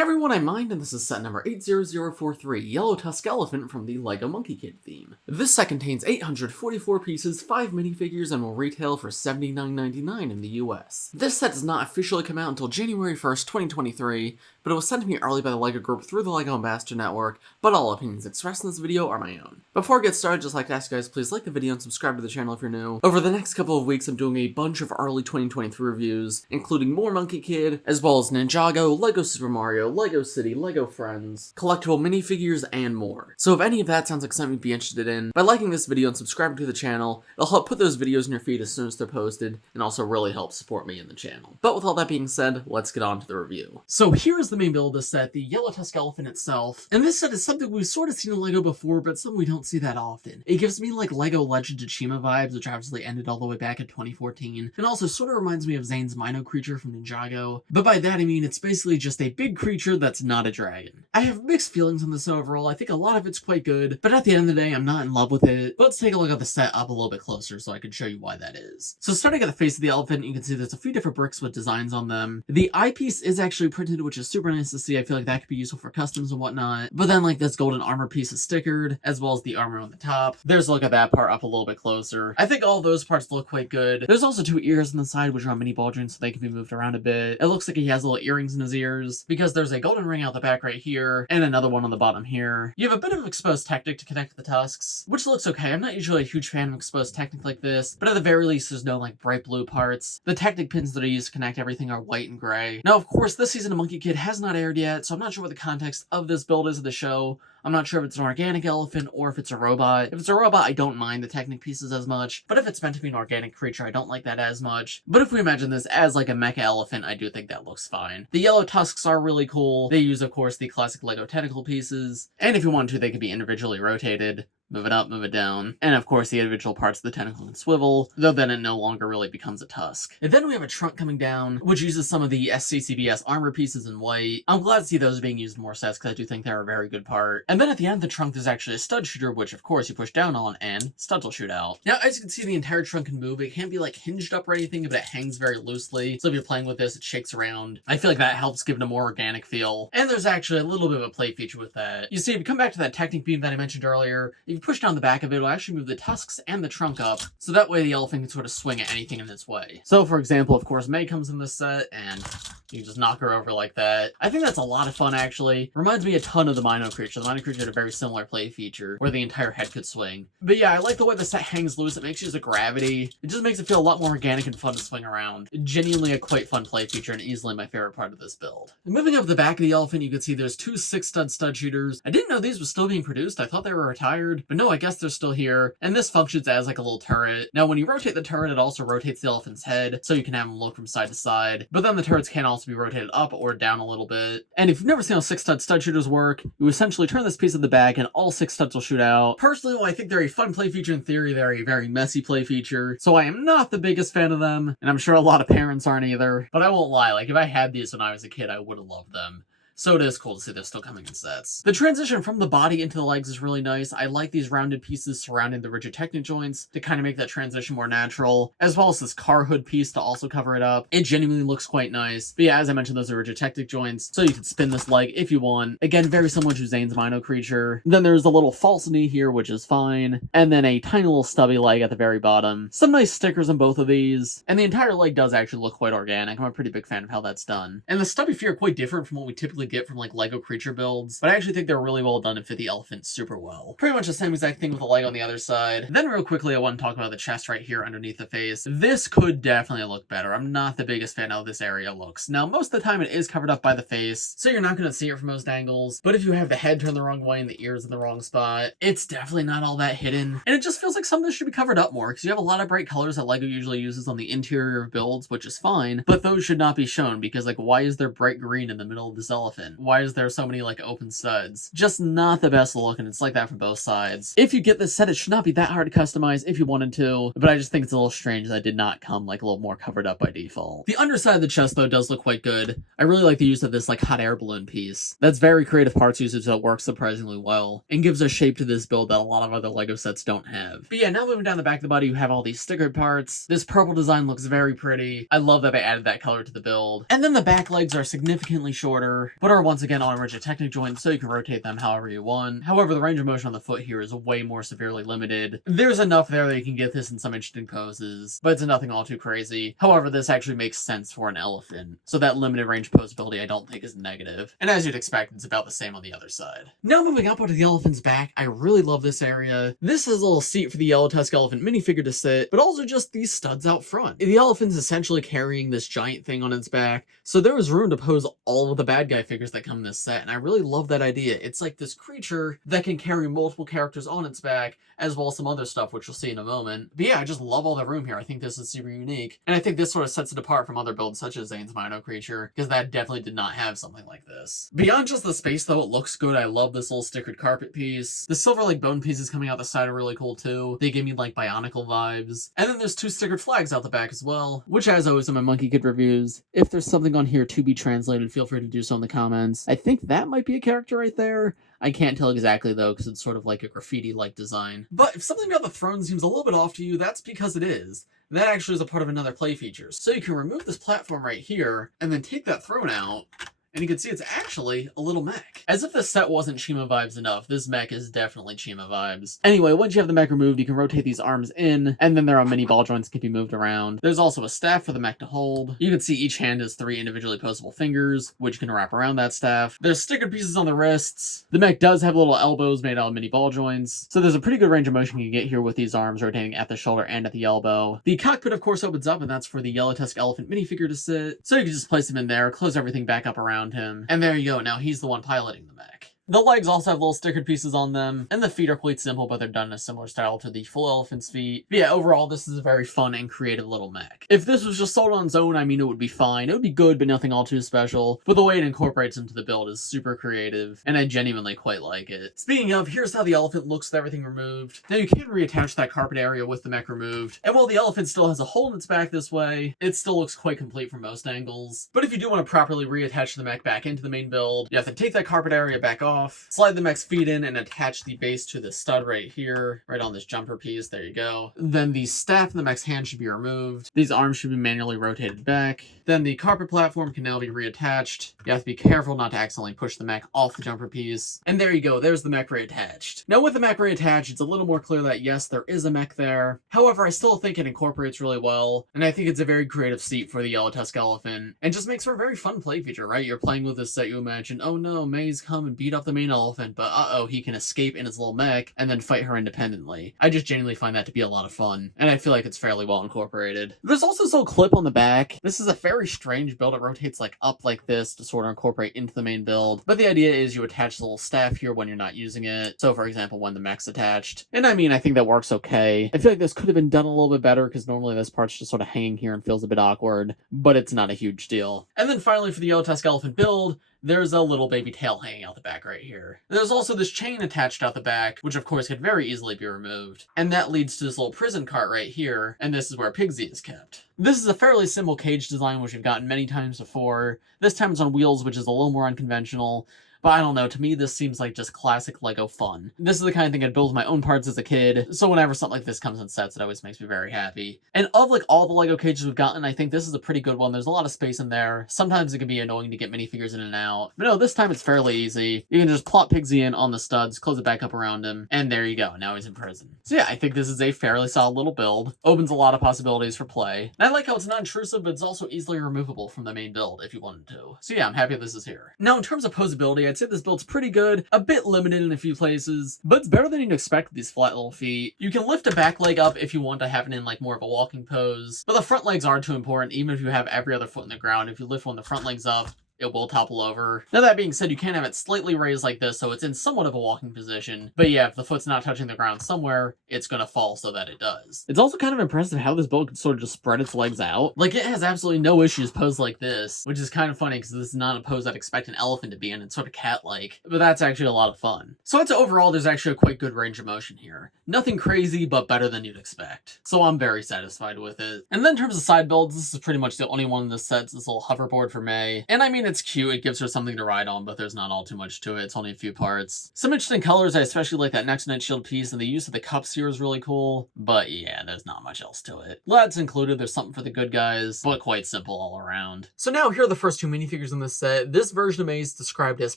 Hey everyone, I'm Mind, and this is set number 80043, Yellow Tusk Elephant from the LEGO Monkie Kid theme. This set contains 844 pieces, 5 minifigures, and will retail for $79.99 in the US. This set does not officially come out until January 1st, 2023, but it was sent to me early by the LEGO group through the LEGO Ambassador Network, but all opinions expressed in this video are my own. Before I get started, I'd just like to ask you guys, please like the video and subscribe to the channel if you're new. Over the next couple of weeks, I'm doing a bunch of early 2023 reviews, including more Monkie Kid, as well as Ninjago, LEGO Super Mario, LEGO City, LEGO Friends, collectible minifigures, and more. So if any of that sounds like something you'd be interested in, by liking this video and subscribing to the channel, it'll help put those videos in your feed as soon as they're posted, and also really help support me in the channel. But with all that being said, let's get on to the review. So here's the main build of the set, the Yellow Tusk Elephant itself, and this set is something we've sort of seen in LEGO before, but something we don't see that often. It gives me like LEGO Legend of Chima vibes, which obviously ended all the way back in 2014, and also sort of reminds me of Zane's Mino creature from Ninjago, but by that I mean it's basically just a big creature that's not a dragon. I have mixed feelings on this overall. I think a lot of it's quite good, but at the end of the day, I'm not in love with it. But let's take a look at the set up a little bit closer so I can show you why that is. So starting at the face of the elephant, you can see there's a few different bricks with designs on them. The eyepiece is actually printed, which is super nice to see. I feel like that could be useful for customs and whatnot. But then like this golden armor piece is stickered, as well as the armor on the top. There's a look at that part up a little bit closer. I think all those parts look quite good. There's also 2 ears on the side, which are on mini ball joints, so they can be moved around a bit. It looks like he has little earrings in his ears, because there's a golden ring out the back right here, and another one on the bottom here. You have a bit of exposed Technic to connect the tusks, which looks okay. I'm not usually a huge fan of exposed Technic like this, but at the very least there's no like bright blue parts. The Technic pins that I use to connect everything are white and gray. Now of course this season of Monkie Kid has not aired yet, so I'm not sure what the context of this build is of the show. I'm not sure if it's an organic elephant or if it's a robot. If it's a robot, I don't mind the Technic pieces as much, but if it's meant to be an organic creature, I don't like that as much. But if we imagine this as like a mecha elephant, I do think that looks fine. The yellow tusks are really cool. They use, of course, the classic LEGO tentacle pieces, and if you want to, they could be individually rotated. Move it up, move it down. And of course the individual parts of the tentacle can swivel, though then it no longer really becomes a tusk. And then we have a trunk coming down, which uses some of the SCCBS armor pieces in white. I'm glad to see those being used in more sets because I do think they're a very good part. And then at the end of the trunk there's actually a stud shooter, which of course you push down on and studs will shoot out. Now as you can see, the entire trunk can move. It can't be like hinged up or anything, but it hangs very loosely. So if you're playing with this, it shakes around. I feel like that helps give it a more organic feel. And there's actually a little bit of a play feature with that. You see, if you come back to that Technic beam that I mentioned earlier, if you push down the back of it, it'll actually move the tusks and the trunk up, so that way the elephant can sort of swing at anything in its way. So for example, of course, Mei comes in this set, and you can just knock her over like that. I think that's a lot of fun, actually. Reminds me a ton of the Mino creature. The Mino creature had a very similar play feature, where the entire head could swing. But yeah, I like the way the set hangs loose. It makes use of gravity. It just makes it feel a lot more organic and fun to swing around. Genuinely a quite fun play feature, and easily my favorite part of this build. And moving up the back of the elephant, you can see there's 2 6-stud stud shooters. I didn't know these were still being produced. I thought they were retired, but no, I guess they're still here, and this functions as like a little turret. Now when you rotate the turret, it also rotates the elephant's head, so you can have them look from side to side, but then the turrets can also be rotated up or down a little bit. And if you've never seen how 6-stud stud shooters work, you essentially turn this piece of the back and all 6 studs will shoot out. Personally, while I think they're a fun play feature in theory, they're a very messy play feature, so I am not the biggest fan of them, and I'm sure a lot of parents aren't either, but I won't lie, like if I had these when I was a kid, I would have loved them. So it is cool to see they're still coming in sets. The transition from the body into the legs is really nice. I like these rounded pieces surrounding the rigid Technic joints to kind of make that transition more natural, as well as this car hood piece to also cover it up. It genuinely looks quite nice. But yeah, as I mentioned, those are rigid Technic joints, so you can spin this leg if you want. Again, very similar to Zane's Mino creature. Then there's a little false knee here, which is fine. And then a tiny little stubby leg at the very bottom. Some nice stickers on both of these. And the entire leg does actually look quite organic. I'm a pretty big fan of how that's done. And the stubby feet are quite different from what we typically get from like LEGO creature builds, but I actually think they're really well done and fit the elephant super well. Pretty much the same exact thing with the leg on the other side. Then real quickly, I want to talk about the chest right here underneath the face. This could definitely look better. I'm not the biggest fan of how this area looks. Now, most of the time it is covered up by the face, so you're not going to see it from most angles, but if you have the head turned the wrong way and the ears in the wrong spot, it's definitely not all that hidden. And it just feels like some of this should be covered up more, because you have a lot of bright colors that LEGO usually uses on the interior of builds, which is fine, but those should not be shown, because like, why is there bright green in the middle of this elephant? Why is there so many like open studs? Just not the best look, and it's like that from both sides. If you get this set, it should not be that hard to customize if you wanted to, but I just think it's a little strange that it did not come like a little more covered up by default. The underside of the chest though does look quite good. I really like the use of this like hot air balloon piece. That's very creative parts usage that works surprisingly well, and gives a shape to this build that a lot of other LEGO sets don't have. But yeah, now moving down the back of the body, you have all these stickered parts. This purple design looks very pretty. I love that they added that color to the build. And then the back legs are significantly shorter. but are once again on a rigid Technic joint, so you can rotate them however you want. However, the range of motion on the foot here is way more severely limited. There's enough there that you can get this in some interesting poses, but it's nothing all too crazy. However, this actually makes sense for an elephant, so that limited range posability I don't think is negative. And as you'd expect, it's about the same on the other side. Now moving up onto the elephant's back, I really love this area. This is a little seat for the Yellow Tusk Elephant minifigure to sit, but also just these studs out front. The elephant's essentially carrying this giant thing on its back, so there is room to pose all of the bad guy figures that come in this set, and I really love that idea. It's like this creature that can carry multiple characters on its back, as well as some other stuff, which you'll see in a moment. But yeah, I just love all the room here. I think this is super unique, and I think this sort of sets it apart from other builds such as Zane's Mino Creature, because that definitely did not have something like this. Beyond just the space though, it looks good. I love this little stickered carpet piece. The silver like bone pieces coming out the side are really cool too. They give me like Bionicle vibes. And then there's two stickered flags out the back as well, which as always in my Monkey Kid reviews, if there's something on here to be translated, feel free to do so in the comments. I think that might be a character right there. I can't tell exactly though, because it's sort of like a graffiti-like design. But if something about the throne seems a little bit off to you, that's because it is. That actually is a part of another play feature. So you can remove this platform right here, and then take that throne out, and you can see it's actually a little mech. As if this set wasn't Chima vibes enough, this mech is definitely Chima vibes. Anyway, once you have the mech removed, you can rotate these arms in, and then there are mini ball joints that can be moved around. There's also a staff for the mech to hold. You can see each hand has 3 individually posable fingers, which can wrap around that staff. There's stickered pieces on the wrists. The mech does have little elbows made out of mini ball joints, so there's a pretty good range of motion you can get here with these arms rotating at the shoulder and at the elbow. The cockpit, of course, opens up, and that's for the Yellow Tusk Elephant minifigure to sit. So you can just place him in there, close everything back up around him, and there you go, now he's the one piloting the mech. The legs also have little stickered pieces on them, and the feet are quite simple, but they're done in a similar style to the full elephant's feet. But yeah, overall, this is a very fun and creative little mech. If this was just sold on its own, I mean, it would be fine. It would be good, but nothing all too special. But the way it incorporates into the build is super creative, and I genuinely quite like it. Speaking of, here's how the elephant looks with everything removed. Now, you can reattach that carpet area with the mech removed, and while the elephant still has a hole in its back this way, it still looks quite complete from most angles. But if you do want to properly reattach the mech back into the main build, you have to take that carpet area back off, slide the mech's feet in, and attach the base to the stud right here, right on this jumper piece. There you go. Then the staff in the mech's hand should be removed. These arms should be manually rotated back. Then the carpet platform can now be reattached. You have to be careful not to accidentally push the mech off the jumper piece. And there you go, there's the mech reattached. Now with the mech reattached, it's a little more clear that yes, there is a mech there. However, I still think it incorporates really well, and I think it's a very creative seat for the Yellow Tusk Elephant, and just makes for a very fun play feature, right? You're playing with this set, you imagine, oh no, Mei's come and beat up the main elephant, but uh-oh, he can escape in his little mech and then fight her independently. I just genuinely find that to be a lot of fun, and I feel like it's fairly well incorporated. There's also this little clip on the back. This is a very strange build. It rotates like up like this to sort of incorporate into the main build, but the idea is you attach the little staff here when you're not using it. So for example, when the mech's attached. And I mean, I think that works okay. I feel like this could have been done a little bit better because normally this part's just sort of hanging here and feels a bit awkward, but it's not a huge deal. And then finally for the Yellow Tusk Elephant build, there's a little baby tail hanging out the back right here. There's also this chain attached out the back, which of course could very easily be removed. And that leads to this little prison cart right here, and this is where Pigsy is kept. This is a fairly simple cage design, which we've gotten many times before. This time it's on wheels, which is a little more unconventional. But I don't know, to me this seems like just classic LEGO fun. This is the kind of thing I'd build my own parts as a kid, so whenever something like this comes in sets, it always makes me very happy. And of like all the LEGO cages we've gotten, I think this is a pretty good one. There's a lot of space in there. Sometimes it can be annoying to get minifigures in and out. But no, this time it's fairly easy. You can just plop Pigsy in on the studs, close it back up around him, and there you go, now he's in prison. So yeah, I think this is a fairly solid little build. Opens a lot of possibilities for play. And I like how it's not intrusive, but it's also easily removable from the main build if you wanted to. So yeah, I'm happy this is here. Now in terms of posability, I'd say this build's pretty good, a bit limited in a few places, but it's better than you'd expect with these flat little feet. You can lift a back leg up if you want to have it in like more of a walking pose, but the front legs aren't too important even if you have every other foot in the ground. If you lift one of the front legs up, it will topple over. Now that being said, you can have it slightly raised like this, so it's in somewhat of a walking position. But yeah, if the foot's not touching the ground somewhere, it's gonna fall so that it does. It's also kind of impressive how this boat can sort of just spread its legs out. Like, it has absolutely no issues posed like this, which is kind of funny because this is not a pose I'd expect an elephant to be in. It's sort of cat-like, but that's actually a lot of fun. So I'd say overall, there's actually a quite good range of motion here. Nothing crazy, but better than you'd expect. So I'm very satisfied with it. And then in terms of side builds, this is pretty much the only one in this set. This little hoverboard for Mei. And I mean, it's cute, it gives her something to ride on, but there's not all too much to it. It's only a few parts. Some interesting colors, I especially like that next to net shield piece, and the use of the cups here is really cool. But yeah, there's not much else to it. Lads included, there's something for the good guys, but quite simple all around. So now here are the first two minifigures in this set. This version of Mei is described as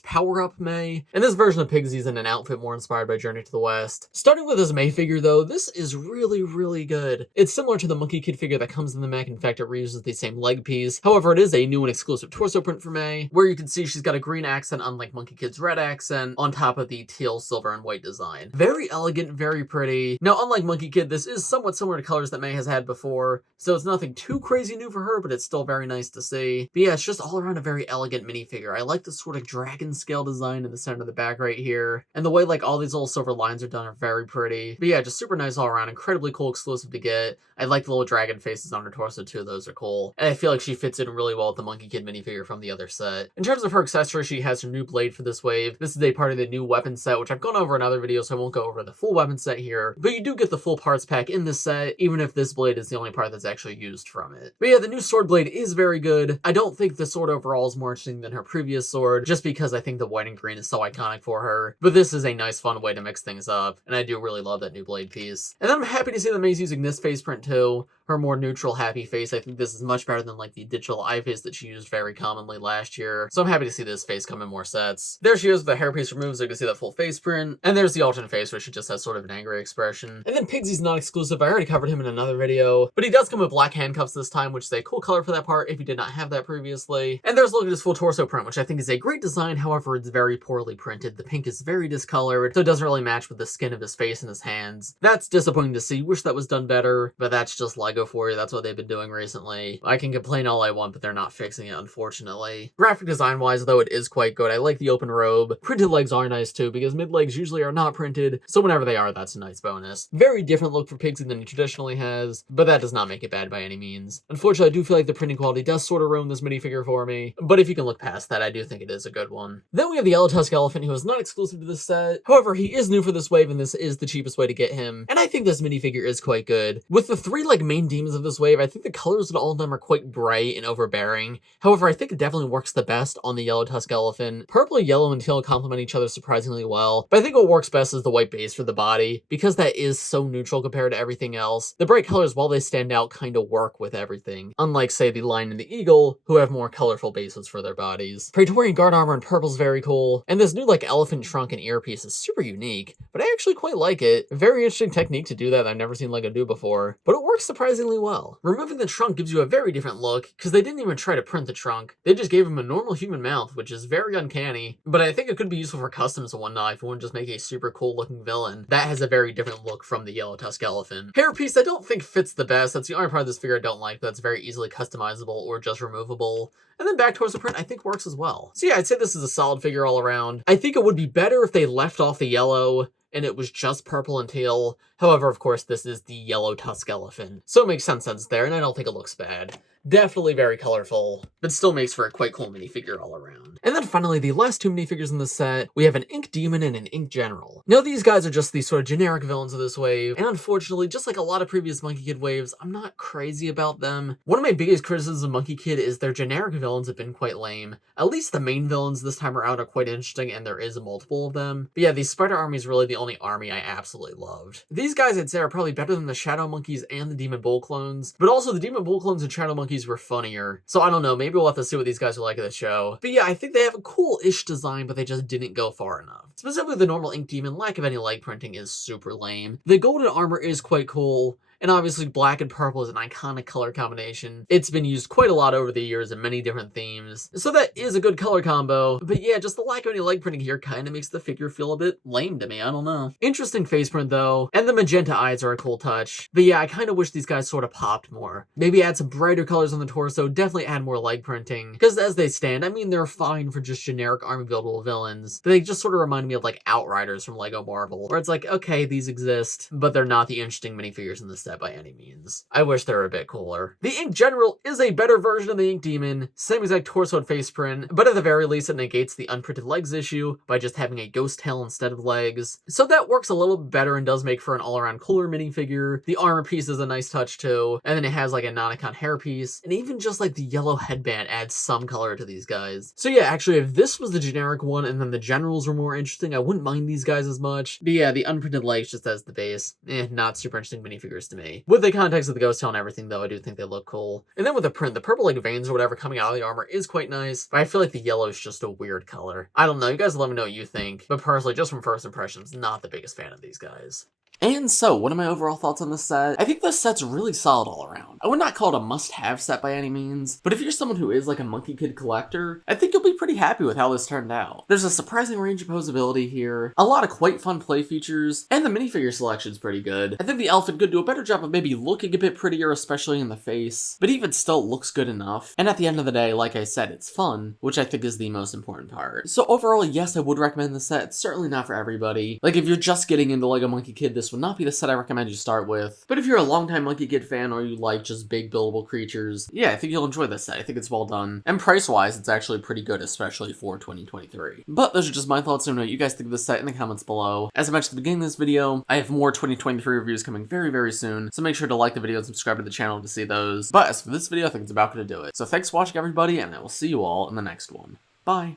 Power-up Mei, and this version of Pigsy's in an outfit more inspired by Journey to the West. Starting with this Mei figure though, this is really good. It's similar to the Monkey Kid figure that comes in the mech. In fact, it reuses the same leg piece. However, it is a new and exclusive torso print for Mei, where you can see she's got a green accent unlike Monkey Kid's red accent on top of the teal, silver, and white design. Very elegant, very pretty. Now, unlike Monkey Kid, this is somewhat similar to colors that Mei has had before, so it's nothing too crazy new for her, but it's still very nice to see. But yeah, it's just all around a very elegant minifigure. I like the sort of dragon scale design in the center of the back right here, and the way like all these little silver lines are done are very pretty. But yeah, just super nice all around, incredibly cool exclusive to get. I like the little dragon faces on her torso too, those are cool. And I feel like she fits in really well with the Monkey Kid minifigure from the other set. In terms of her accessories, she has her new blade for this wave. This is a part of the new weapon set, which I've gone over in other videos, so I won't go over the full weapon set here. But you do get the full parts pack in this set, even if this blade is the only part that's actually used from it. But yeah, the new sword blade is very good. I don't think the sword overall is more interesting than her previous sword, just because I think the white and green is so iconic for her. But this is a nice fun way to mix things up, and I do really love that new blade piece. And then I'm happy to see that Mei's using this face print too. Her more neutral, happy face. I think this is much better than like the digital eye face that she used very commonly last year. So I'm happy to see this face come in more sets. There she is with the hairpiece removed, so you can see that full face print. And there's the alternate face where she just has sort of an angry expression. And then Pigsy's not exclusive. I already covered him in another video, but he does come with black handcuffs this time, which is a cool color for that part if you did not have that previously. And there's a look at his full torso print, which I think is a great design. However, it's very poorly printed. The pink is very discolored, so it doesn't really match with the skin of his face and his hands. That's disappointing to see. Wish that was done better, but that's just LEGO for you. That's what they've been doing recently. I can complain all I want, but they're not fixing it, unfortunately. Graphic design wise, though, it is quite good. I like the open robe. Printed legs are nice too, because mid legs usually are not printed, so whenever they are, that's a nice bonus. Very different look for Pigsy than he traditionally has, but that does not make it bad by any means. Unfortunately, I do feel like the printing quality does sort of ruin this minifigure for me, but if you can look past that, I do think it is a good one. Then we have the Yellow Tusk Elephant, who is not exclusive to this set. However, he is new for this wave, and this is the cheapest way to get him, and I think this minifigure is quite good. With the three like main demons of this wave, I think the colors in all of them are quite bright and overbearing. However, I think it definitely works the best on the Yellow Tusk Elephant. Purple, yellow, and teal complement each other surprisingly well, but I think what works best is the white base for the body, because that is so neutral compared to everything else. The bright colors, while they stand out, kind of work with everything, unlike, say, the Lion and the Eagle, who have more colorful bases for their bodies. Praetorian guard armor in purple is very cool, and this new, like, elephant trunk and earpiece is super unique, but I actually quite like it. A very interesting technique to do that I've never seen LEGO do before, but it works surprisingly well. Removing the trunk gives you a very different look, because they didn't even try to print the trunk. They just gave him a normal human mouth, which is very uncanny, but I think it could be useful for customs and whatnot if you want to just make a super cool looking villain. That has a very different look from the Yellow Tusk Elephant. Hairpiece I don't think fits the best. That's the only part of this figure I don't like, but that's very easily customizable or just removable. And then back torso print I think works as well. So yeah, I'd say this is a solid figure all around. I think it would be better if they left off the yellow and it was just purple and teal. However, of course, this is the Yellow Tusk Elephant, so it makes some sense there, and I don't think it looks bad. Definitely very colorful, but still makes for a quite cool minifigure all around. And then finally, the last two minifigures in this set, we have an Ink Demon and an Ink General. Now, these guys are just the sort of generic villains of this wave, and unfortunately, just like a lot of previous Monkey Kid waves, I'm not crazy about them. One of my biggest criticisms of Monkey Kid is their generic villains have been quite lame. At least the main villains this time around are quite interesting, and there is a multiple of them. But yeah, the Spider Army is really the only army I absolutely loved. These guys, I'd say, are probably better than the Shadow Monkeys and the Demon Bull clones, but also the Demon Bull clones and Shadow Monkeys were funnier. So I don't know, maybe we'll have to see what these guys are like at the show. But yeah, I think they have a cool-ish design, but they just didn't go far enough. Specifically, the normal Ink Demon, lack of any leg printing, is super lame. The golden armor is quite cool, and obviously black and purple is an iconic color combination. It's been used quite a lot over the years in many different themes, so that is a good color combo. But yeah, just the lack of any leg printing here kind of makes the figure feel a bit lame to me, I don't know. Interesting face print though, and the magenta eyes are a cool touch. But yeah, I kind of wish these guys sort of popped more. Maybe add some brighter colors on the torso, definitely add more leg printing, because as they stand, I mean, they're fine for just generic army buildable villains, but they just sort of remind me of like Outriders from LEGO Marvel, where it's like, okay, these exist, but they're not the interesting minifigures in the set set by any means. I wish they were a bit cooler. The Ink General is a better version of the Ink Demon, same exact torso and face print, but at the very least it negates the unprinted legs issue by just having a ghost tail instead of legs. So that works a little bit better and does make for an all-around cooler minifigure. The armor piece is a nice touch too, and then it has like a non-icon hairpiece, and even just like the yellow headband adds some color to these guys. So yeah, actually if this was the generic one and then the generals were more interesting, I wouldn't mind these guys as much. But yeah, the unprinted legs just as the base, not super interesting minifigures to me. With the context of the ghost tail and everything though, I do think they look cool. And then with the print, the purple like veins or whatever coming out of the armor is quite nice, but I feel like the yellow is just a weird color. I don't know, you guys let me know what you think, but personally, just from first impressions, not the biggest fan of these guys. And so, what are my overall thoughts on this set? I think this set's really solid all around. I would not call it a must-have set by any means, but if you're someone who is like a Monkey Kid collector, I think you'll be pretty happy with how this turned out. There's a surprising range of posability here, a lot of quite fun play features, and the minifigure selection's pretty good. I think the elephant could do a better job of maybe looking a bit prettier, especially in the face, but even still looks good enough. And at the end of the day, like I said, it's fun, which I think is the most important part. So overall, yes, I would recommend this set. It's certainly not for everybody. Like, if you're just getting into LEGO Monkey Kid, this would not be the set I recommend you start with. But if you're a longtime Monkey Kid fan or you like just big buildable creatures, yeah, I think you'll enjoy this set. I think it's well done. And price-wise, it's actually pretty good, especially for 2023. But those are just my thoughts. Let me know what you guys think of this set in the comments below. As I mentioned at the beginning of this video, I have more 2023 reviews coming very, very soon, so make sure to like the video and subscribe to the channel to see those. But as for this video, I think it's about going to do it. So thanks for watching, everybody, and I will see you all in the next one. Bye!